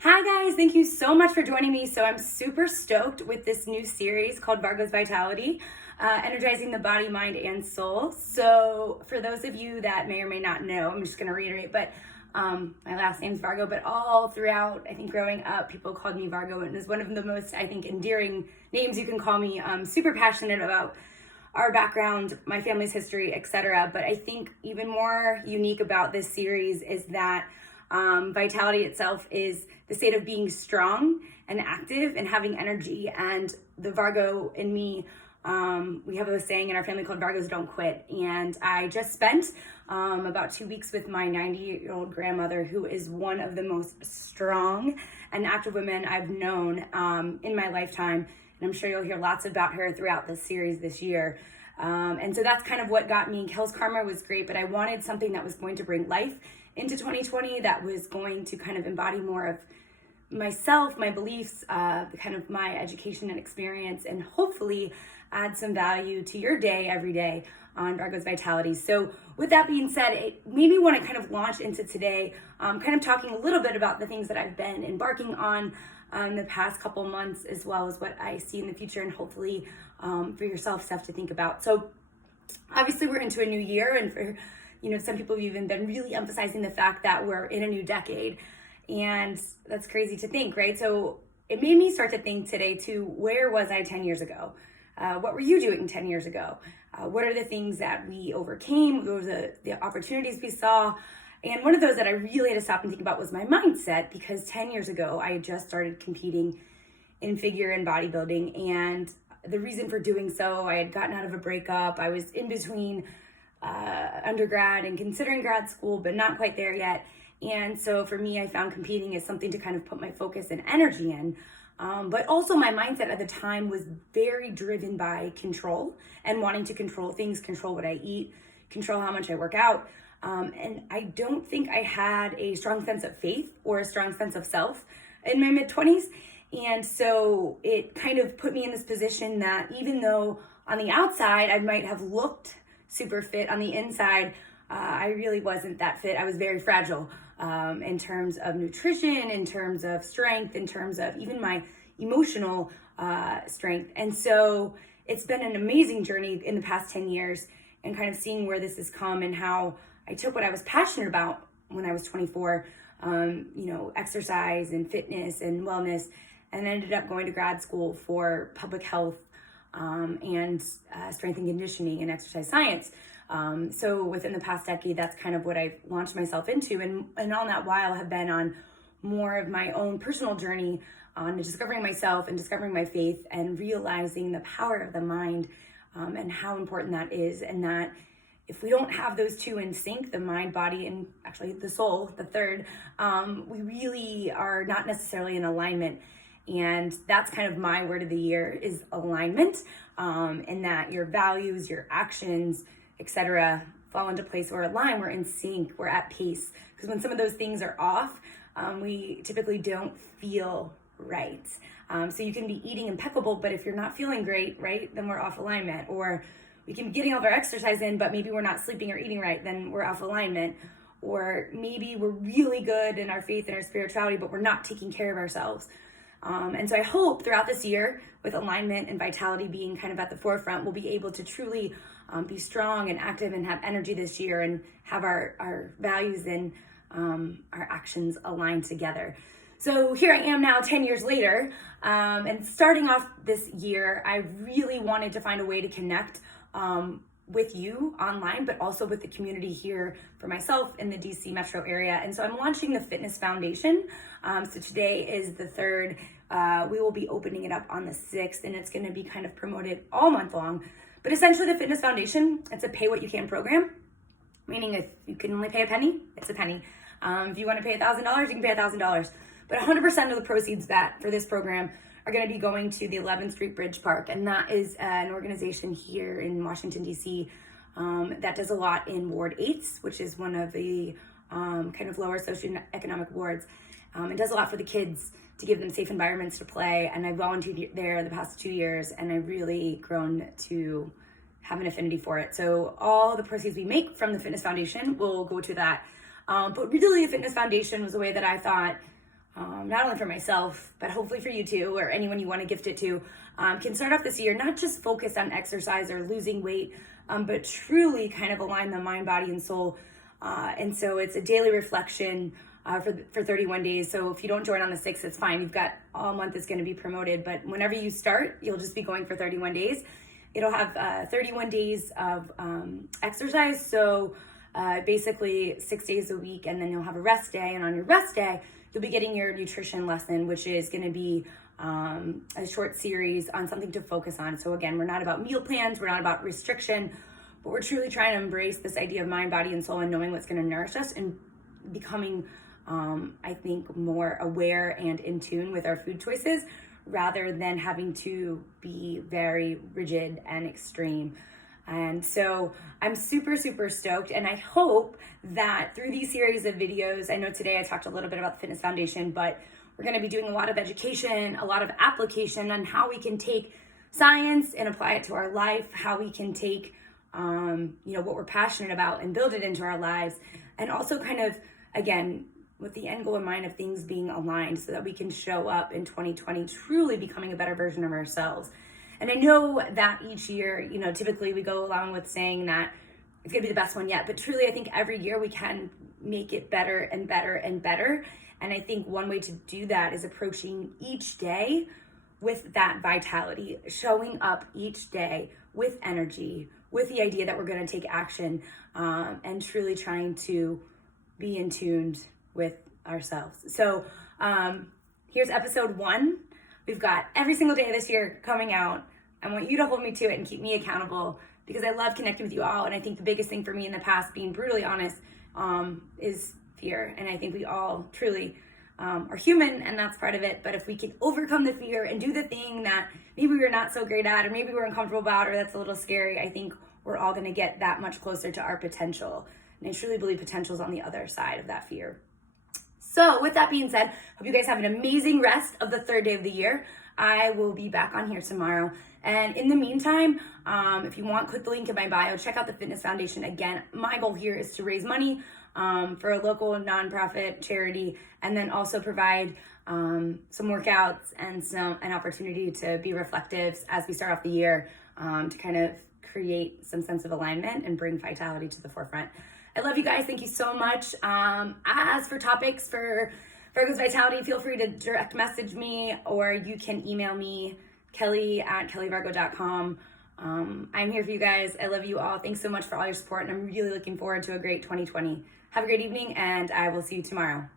Hi guys, thank you so much for joining me. So I'm super stoked with this new series called Vargo's Vitality, energizing the body, mind, and soul. So for those of you that may or may not know, I'm just going to reiterate, but my last name's Vargo, but all throughout, I think growing up, people called me Vargo, and it's one of the most, I think, endearing names you can call me. I'm super passionate about our background, my family's history, etc. But I think even more unique about this series is that vitality itself is the state of being strong and active and having energy. And the Vargo in me, we have a saying in our family called Vargos don't quit. And I just spent about 2 weeks with my 90-year-old grandmother, who is one of the most strong and active women I've known in my lifetime. And I'm sure you'll hear lots about her throughout this series this year. And so that's kind of what got me. Kel's Karma was great, but I wanted something that was going to bring life into 2020, that was going to kind of embody more of myself, my beliefs, kind of my education and experience, and hopefully add some value to your day every day on Vargo's Vitality. So with that being said, it made me want to kind of launch into today, kind of talking a little bit about the things that I've been embarking on the past couple months, as well as what I see in the future, and hopefully for yourself stuff to think about. So obviously we're into a new year, and for some people have even been really emphasizing the fact that we're in a new decade. And that's crazy to think, right? So it made me start to think today too, where was I 10 years ago? What were you doing 10 years ago? What are the things that we overcame? What were the opportunities we saw? And one of those that I really had to stop and think about was my mindset, because 10 years ago, I had just started competing in figure and bodybuilding. And the reason for doing so, I had gotten out of a breakup. I was in between undergrad and considering grad school, but not quite there yet. And so for me, I found competing as something to kind of put my focus and energy in. But also my mindset at the time was very driven by control and wanting to control things, control what I eat, control how much I work out. And I don't think I had a strong sense of faith or a strong sense of self in my mid-20s. And so it kind of put me in this position that even though on the outside I might have looked super fit, on the inside I really wasn't that fit. I was very fragile in terms of nutrition, in terms of strength, in terms of even my emotional strength. And so it's been an amazing journey in the past 10 years, and kind of seeing where this has come and how I took what I was passionate about when I was 24, exercise and fitness and wellness, and ended up going to grad school for public health and strength and conditioning and exercise science. So within the past decade, that's kind of what I've launched myself into. And on that while have been on more of my own personal journey on discovering myself and discovering my faith and realizing the power of the mind and how important that is. And that if we don't have those two in sync, the mind, body, and actually the soul, the third, we really are not necessarily in alignment. And that's kind of my word of the year is alignment, and that your values, your actions, etc. fall into place. We're aligned, we're in sync, we're at peace. Because when some of those things are off, we typically don't feel right. So you can be eating impeccable, but if you're not feeling great, right, then we're off alignment. Or we can be getting all of our exercise in, but maybe we're not sleeping or eating right, then we're off alignment. Or maybe we're really good in our faith and our spirituality, but we're not taking care of ourselves. And so I hope throughout this year, with alignment and vitality being kind of at the forefront, we'll be able to truly be strong and active and have energy this year, and have our values and our actions aligned together. So here I am now 10 years later, and starting off this year, I really wanted to find a way to connect with you online, but also with the community here for myself in the DC metro area. And so I'm launching the Fitness Foundation. So today is the 3rd. We will be opening it up on the 6th, and it's going to be kind of promoted all month long. But essentially the Fitness Foundation, it's a pay what you can program, meaning if you can only pay a penny, it's a penny. If you want to pay $1,000, you can pay $1,000. But 100% of the proceeds that for this program are going to be going to the 11th Street Bridge Park. And that is an organization here in Washington, D.C. That does a lot in Ward 8, which is one of the kind of lower socioeconomic wards. It does a lot for the kids to give them safe environments to play. And I volunteered there the past 2 years, and I've really grown to have an affinity for it. So all the proceeds we make from the Fitness Foundation will go to that. But really the Fitness Foundation was a way that I thought, not only for myself, but hopefully for you too, or anyone you want to gift it to, can start off this year not just focused on exercise or losing weight, but truly kind of align the mind, body, and soul. And so it's a daily reflection for 31 days. So if you don't join on the 6th, it's fine. You've got all month is going to be promoted, but whenever you start, you'll just be going for 31 days. It'll have 31 days of exercise. So basically 6 days a week, and then you'll have a rest day. And on your rest day, you'll be getting your nutrition lesson, which is going to be a short series on something to focus on. So again, we're not about meal plans, we're not about restriction, but we're truly trying to embrace this idea of mind, body, and soul, and knowing what's going to nourish us, and becoming, I think, more aware and in tune with our food choices, rather than having to be very rigid and extreme. And so I'm super, super stoked. And I hope that through these series of videos, I know today I talked a little bit about the Fitness Foundation, but we're going to be doing a lot of education, a lot of application on how we can take science and apply it to our life, how we can take, what we're passionate about and build it into our lives. And also kind of, again, with the end goal in mind of things being aligned so that we can show up in 2020 truly becoming a better version of ourselves. And I know that each year, typically we go along with saying that it's going to be the best one yet, but truly I think every year we can make it better and better and better. And I think one way to do that is approaching each day with that vitality, showing up each day with energy, with the idea that we're going to take action, and truly trying to be in tune with ourselves. So here's episode 1. We've got every single day this year coming out. I want you to hold me to it and keep me accountable, because I love connecting with you all. And I think the biggest thing for me in the past, being brutally honest, is fear. And I think we all truly are human, and that's part of it. But if we can overcome the fear and do the thing that maybe we're not so great at, or maybe we're uncomfortable about, or that's a little scary, I think we're all going to get that much closer to our potential. And I truly believe potential is on the other side of that fear. So with that being said, hope you guys have an amazing rest of the 3rd day of the year. I will be back on here tomorrow. And in the meantime, if you want, click the link in my bio, check out the Fitness Foundation. Again, my goal here is to raise money for a local nonprofit charity, and then also provide some workouts and an opportunity to be reflective as we start off the year, to kind of create some sense of alignment and bring vitality to the forefront. I love you guys. Thank you so much. As for topics for Vargo's Vitality, feel free to direct message me, or you can email me, kelly@kellyvargo.com. I'm here for you guys. I love you all. Thanks so much for all your support, and I'm really looking forward to a great 2020. Have a great evening, and I will see you tomorrow.